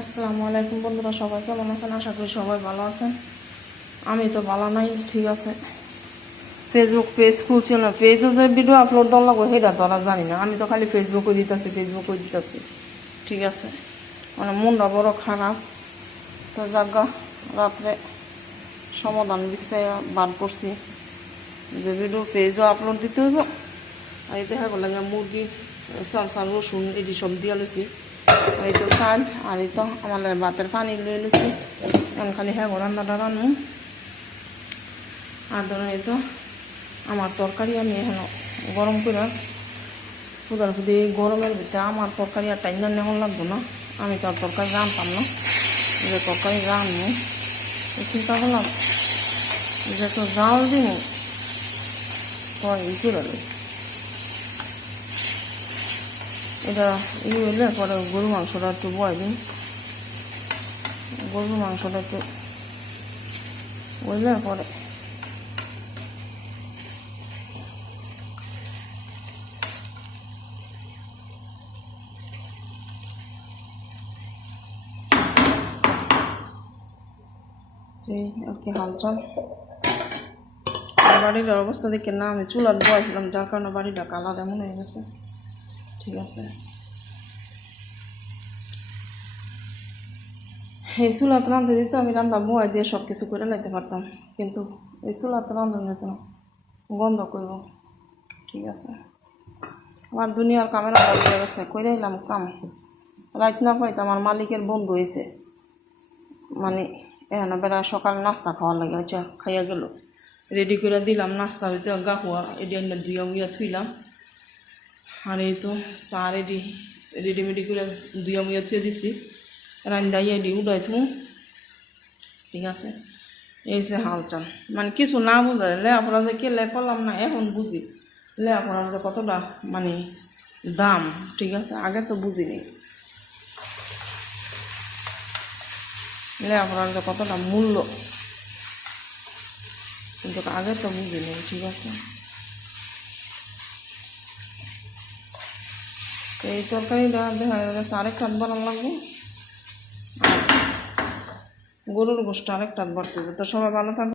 আসসালামু আলাইকুম বন্ধুরা, সবাই কেমন আছেন? আশা করি সবাই ভালো আছেন। আমি তো ভালো নাই, ঠিক আছে। ফেসবুক পেজ খুলছি না। পেজও যে ভিডিও আপলোড দেওয়া লাগবে, সেটা তো আর জানি না। আমি তো খালি ফেসবুকে দিতেছি ফেসবুকে দিতেছি, ঠিক আছে। মানে মনটা বড় খারাপ। তো জাগা রাত্রে সমাধান বিষয়ে বার করছি। যে ভিডিও পেজও আপলোড দিতে হইব, আর এই দেখা লাগে মুরগি সাল সাল রসুন এটি সব দিয়ে লইছি। এই তো চাল আর এই তো আমার ভাতের পানি লই লইছি এখন খালি হ্যাঁ রান্নাটা রান্নু। আর ধরুন এই তো আমার তরকারি আমি এখন গরম করে ফুদার ফুদি গরমের ভিতরে আমার তরকারি আর টাইম নেওয়া লাগতো না। আমি তো আর তরকারি রানতাম না। যে তরকারি রান্নু তো চিন্তা করলাম যে তো জাল দিব তো এই করে এটা ই হইলে পরে গরু মাংসটা একটু বয় দিন গরুর মাংসটা একটু বুঝলে পরে এই আর কি হালচাল। বাড়ির অবস্থা দেখে না, আমি চুলাত বয়েছিলাম, যার কারণে বাড়িটা কালার এমন হয়ে গেছে। ঠিক আছে। এই চুলাতে রাঁধতে দিতে আমি রান্না বয় দিয়ে সব কিছু করে নিতে পারতাম, কিন্তু এই চুলাতে রান্ধা যেত গন্ধ করব ঠিক আছে। আমার দুনিয়ার কামের অভাব হয়ে গেছে করে এলাম কাম। রাত না পাইতে আমার মালিকের বন্ধু হয়েছে মানে এখানে বেড়া সকাল নাস্তা খাওয়ার লাগে আচ্ছা খাইয়া গেল। রেডি করে দিলাম, নাস্তা হইতে গাহুয়া এটি এনে দুইয়া মুইয়া থুইলাম। আর এই তো চা রেডি রেডিমেডি করে দুইয়া মুইয়া থুয়ে দিছি। রান্দাই এডি উড়াই থু ঠিক আছে। এই যে হালচাল। মানে কিছু না বুঝাই লেখাপড়া যে কে করলাম না, এখন বুঝি লেখাপড়ার যে কতটা মানে দাম, ঠিক আছে, আগে তো বুঝিনি লেখাপড়ার যে কতটা মূল্য। কিন্তু আগে তো বুঝিনি ঠিক আছে। তো এই তরকারিটা দেখা যাচ্ছে আরেকটা বানানো লাগবে গরুর গোষ্ঠ আরেকটা বাড়তে তো সবাই ভালো থাকবে